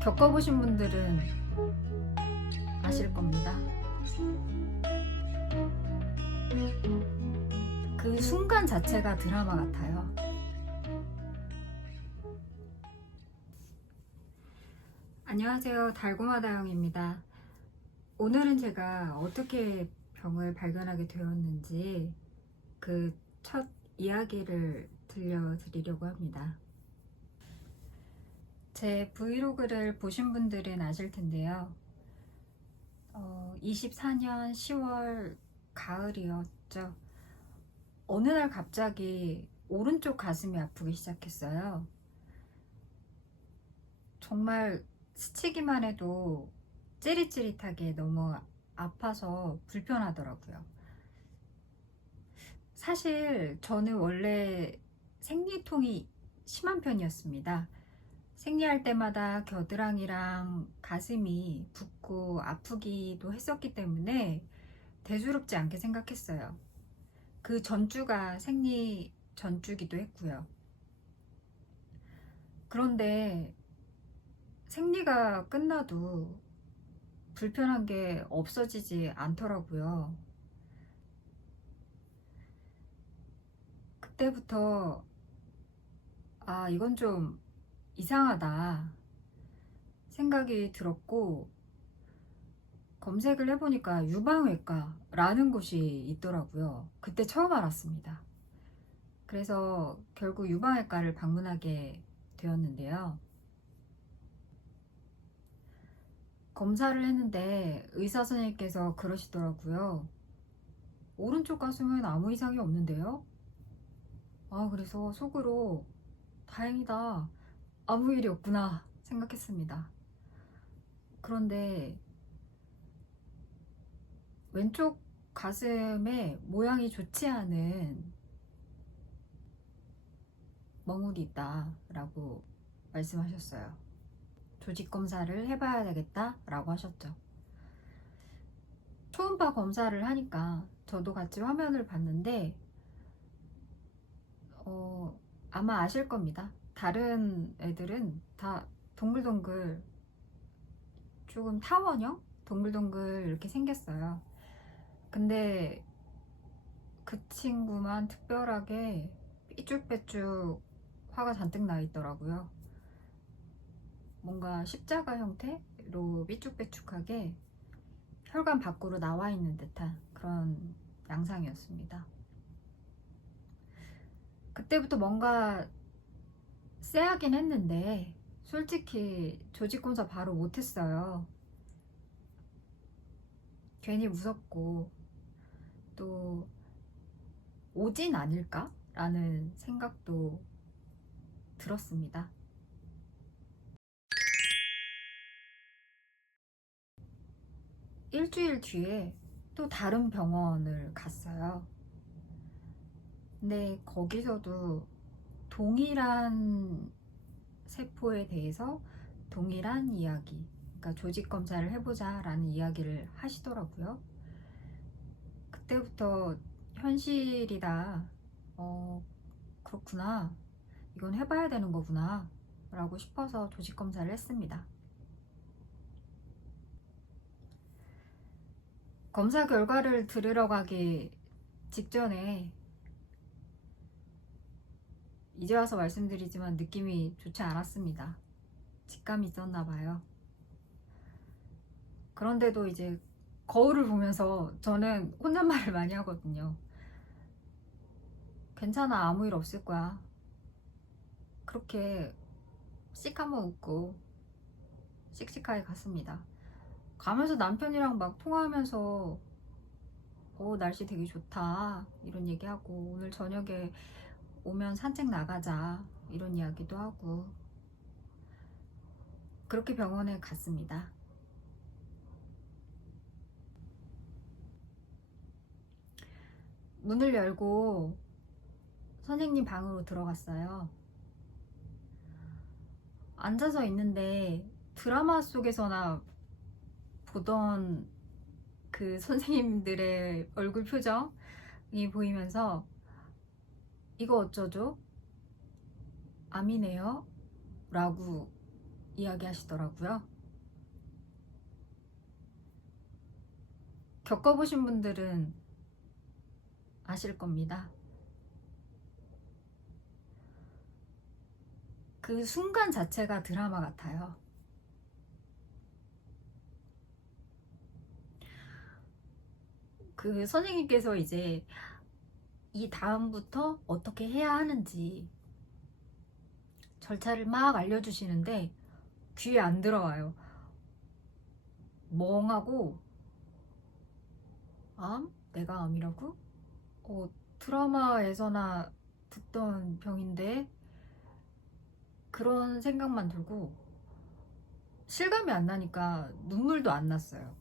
겪어보신 분들은 아실 겁니다. 그 순간 자체가 드라마 같아요. 안녕하세요. 달고마 다영입니다. 오늘은 제가 어떻게 병을 발견하게 되었는지 그 첫 이야기를 들려드리려고 합니다. 제 브이로그를 보신 분들은 아실 텐데요. 어, 24년 10월 가을이었죠. 어느 날 갑자기 오른쪽 가슴이 아프기 시작했어요. 정말 스치기만 해도 찌릿찌릿하게 너무 아파서 불편하더라고요. 사실 저는 원래 생리통이 심한 편이었습니다. 생리할 때마다 겨드랑이랑 가슴이 붓고 아프기도 했었기 때문에 대수롭지 않게 생각했어요. 그 전주가 생리 전주기도 했고요. 그런데 생리가 끝나도 불편한 게 없어지지 않더라고요. 그때부터 아, 이건 좀 이상하다 생각이 들었고 검색을 해보니까 유방외과라는 곳이 있더라고요. 그때 처음 알았습니다. 그래서 결국 유방외과를 방문하게 되었는데요. 검사를 했는데 의사 선생님께서 그러시더라고요. 오른쪽 가슴은 아무 이상이 없는데요? 아, 그래서 속으로 다행이다. 아무 일이 없구나 생각했습니다. 그런데 왼쪽 가슴에 모양이 좋지 않은 멍울이 있다라고 말씀하셨어요. 조직 검사를 해봐야 되겠다라고 하셨죠. 초음파 검사를 하니까 저도 같이 화면을 봤는데 어, 아마 아실 겁니다. 다른 애들은 다 동글동글 조금 타원형 동글동글 이렇게 생겼어요. 근데 그 친구만 특별하게 삐쭉빼쭉 화가 잔뜩 나 있더라고요. 뭔가 십자가 형태로 삐쭉빼쭉하게 혈관 밖으로 나와 있는 듯한 그런 양상이었습니다. 그때부터 뭔가 쎄하긴 했는데 솔직히 조직검사 바로 못했어요. 괜히 무섭고 또 오진 않을까? 라는 생각도 들었습니다. 일주일 뒤에 또 다른 병원을 갔어요. 근데 거기서도 동일한 세포에 대해서 동일한 이야기, 그러니까 조직 검사를 해보자 라는 이야기를 하시더라고요. 그때부터 현실이다. 어, 그렇구나. 이건 해봐야 되는 거구나. 라고 싶어서 조직 검사를 했습니다. 검사 결과를 들으러 가기 직전에 이제 와서 말씀드리지만 느낌이 좋지 않았습니다. 직감이 있었나 봐요. 그런데도 이제 거울을 보면서 저는 혼잣말을 많이 하거든요. 괜찮아, 아무 일 없을 거야. 그렇게 씩 한번 웃고 씩씩하게 갔습니다. 가면서 남편이랑 막 통화하면서 어, 날씨 되게 좋다. 이런 얘기하고 오늘 저녁에 오면 산책 나가자. 이런 이야기도 하고 그렇게 병원에 갔습니다. 문을 열고 선생님 방으로 들어갔어요. 앉아서 있는데 드라마 속에서나 보던 그 선생님들의 얼굴 표정이 보이면서 이거 어쩌죠? 암이네요? 라고 이야기 하시더라고요. 겪어보신 분들은 아실 겁니다. 그 순간 자체가 드라마 같아요. 그 선생님께서 이제 이 다음부터 어떻게 해야 하는지 절차를 막 알려주시는데 귀에 안 들어와요. 멍하고 암? 내가 암이라고? 어, 드라마에서나 듣던 병인데 그런 생각만 들고 실감이 안 나니까 눈물도 안 났어요.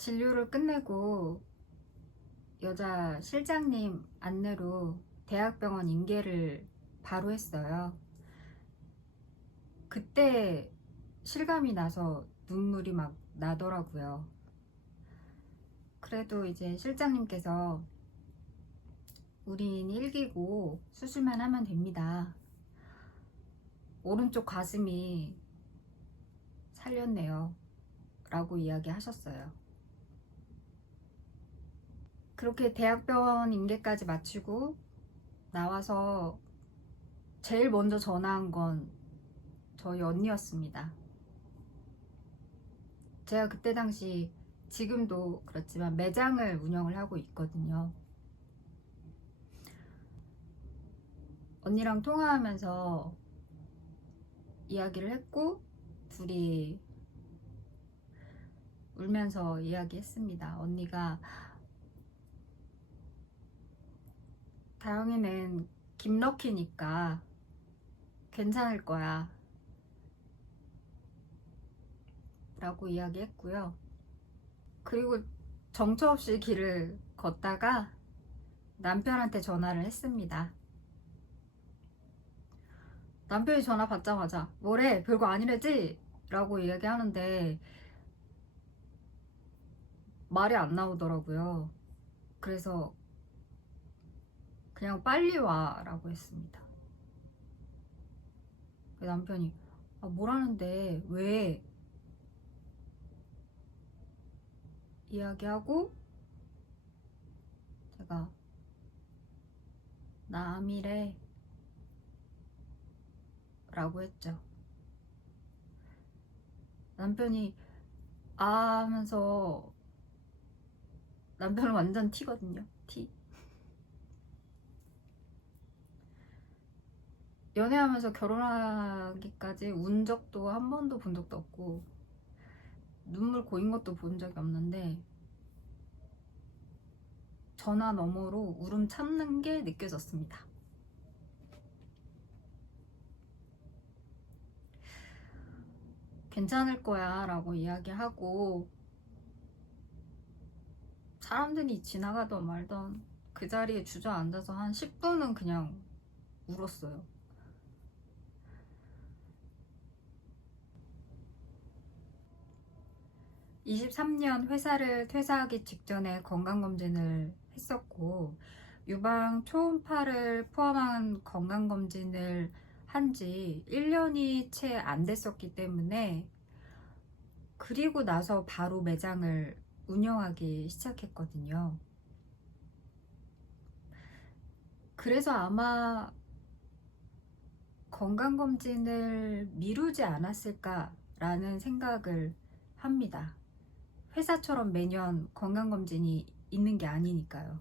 진료를 끝내고 여자 실장님 안내로 대학병원 인계를 바로 했어요. 그때 실감이 나서 눈물이 막 나더라고요. 그래도 이제 실장님께서 우린 일기고 수술만 하면 됩니다. 오른쪽 가슴이 살렸네요. 라고 이야기 하셨어요. 그렇게 대학병원 인계까지 마치고 나와서 제일 먼저 전화한 건 저희 언니였습니다. 제가 그때 당시 지금도 그렇지만 매장을 운영을 하고 있거든요. 언니랑 통화하면서 이야기를 했고 둘이 울면서 이야기했습니다. 언니가 다영이는 김럭키니까 괜찮을 거야. 라고 이야기했고요. 그리고 정처 없이 길을 걷다가 남편한테 전화를 했습니다. 남편이 전화 받자마자 뭐래 별거 아니래지? 라고 이야기하는데 말이 안 나오더라고요. 그래서 그냥 빨리 와 라고 했습니다. 그 남편이 아, 뭐라는데 왜 이야기하고 제가 나 암이래 라고 했죠. 남편이 아 하면서 남편은 완전 티거든요. 티. 연애하면서 결혼하기까지 운 적도 한 번도 본 적도 없고 눈물 고인 것도 본 적이 없는데 전화 너머로 울음 참는 게 느껴졌습니다. 괜찮을 거야 라고 이야기하고 사람들이 지나가던 말던 그 자리에 주저앉아서 한 10분은 그냥 울었어요. (23년) 회사를 퇴사하기 직전에 건강검진을 했었고 유방 초음파를 포함한 건강검진을 한 지 1년이 채 안 됐었기 때문에 그리고 나서 바로 매장을 운영하기 시작했거든요. 그래서 아마 건강검진을 미루지 않았을까라는 생각을 합니다. 회사처럼 매년 건강검진이 있는 게 아니니까요.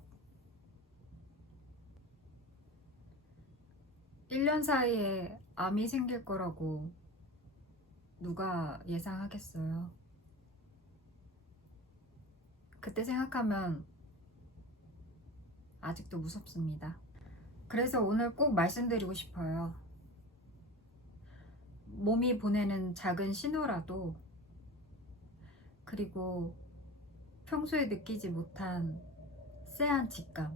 1년 사이에 암이 생길 거라고 누가 예상하겠어요. 그때 생각하면 아직도 무섭습니다. 그래서 오늘 꼭 말씀드리고 싶어요. 몸이 보내는 작은 신호라도 그리고 평소에 느끼지 못한 쎄한 직감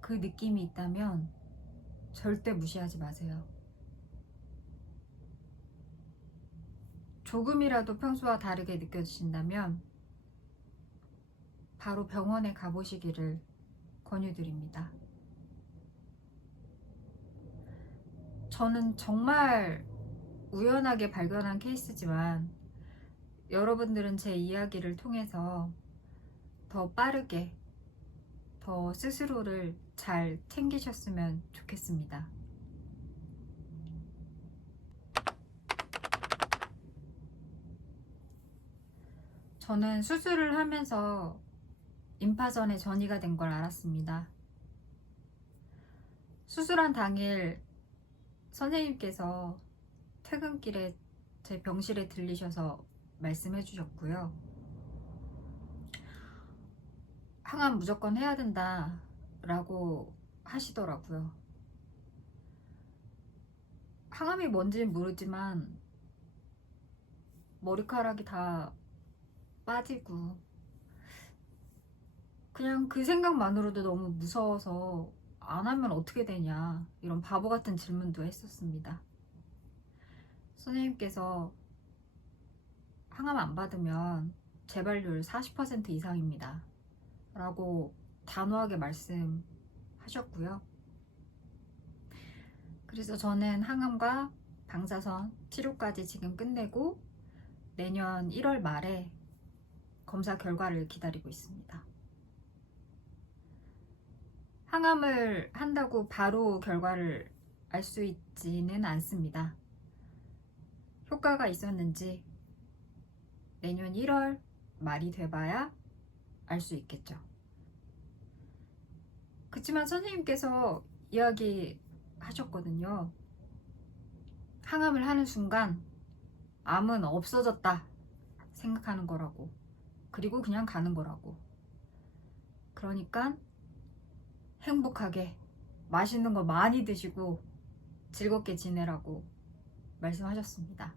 그 느낌이 있다면 절대 무시하지 마세요. 조금이라도 평소와 다르게 느껴지신다면 바로 병원에 가보시기를 권유드립니다. 저는 정말 우연하게 발견한 케이스지만 여러분들은 제 이야기를 통해서 더 빠르게 더 스스로를 잘 챙기셨으면 좋겠습니다. 저는 수술을 하면서 임파선에 전이가 된 걸 알았습니다. 수술한 당일 선생님께서 퇴근길에 제 병실에 들리셔서 말씀해 주셨고요. 항암 무조건 해야 된다 라고 하시더라고요. 항암이 뭔지는 모르지만 머리카락이 다 빠지고 그냥 그 생각만으로도 너무 무서워서 안 하면 어떻게 되냐 이런 바보 같은 질문도 했었습니다. 선생님께서 항암 안 받으면 재발률 40% 이상입니다. 라고 단호하게 말씀하셨고요. 그래서 저는 항암과 방사선 치료까지 지금 끝내고 내년 1월 말에 검사 결과를 기다리고 있습니다. 항암을 한다고 바로 결과를 알 수 있지는 않습니다. 효과가 있었는지 내년 1월 말이 돼봐야 알 수 있겠죠. 그렇지만 선생님께서 이야기 하셨거든요. 항암을 하는 순간 암은 없어졌다 생각하는 거라고. 그리고 그냥 가는 거라고. 그러니까 행복하게 맛있는 거 많이 드시고 즐겁게 지내라고 말씀하셨습니다.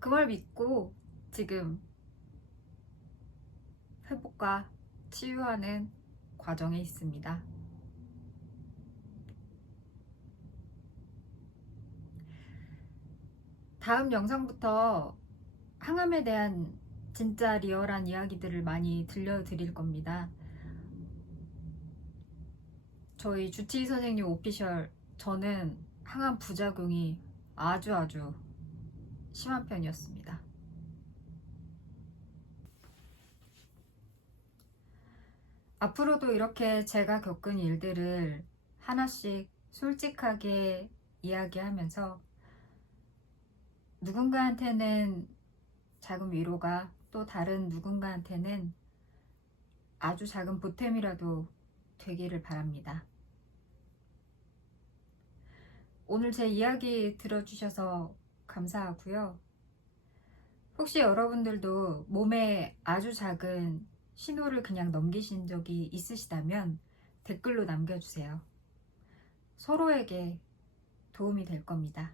그 말 믿고 지금 회복과 치유하는 과정에 있습니다. 다음 영상부터 항암에 대한 진짜 리얼한 이야기들을 많이 들려드릴 겁니다. 저희 주치의 선생님 오피셜 저는 항암 부작용이 아주 아주 심한 편이었습니다. 앞으로도 이렇게 제가 겪은 일들을 하나씩 솔직하게 이야기하면서 누군가한테는 작은 위로가 또 다른 누군가한테는 아주 작은 보탬이라도 되기를 바랍니다. 오늘 제 이야기 들어주셔서 감사하고요. 혹시 여러분들도 몸에 아주 작은 신호를 그냥 넘기신 적이 있으시다면 댓글로 남겨주세요. 서로에게 도움이 될 겁니다.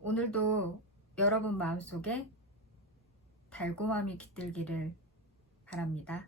오늘도 여러분 마음속에 달콤함이 깃들기를 바랍니다.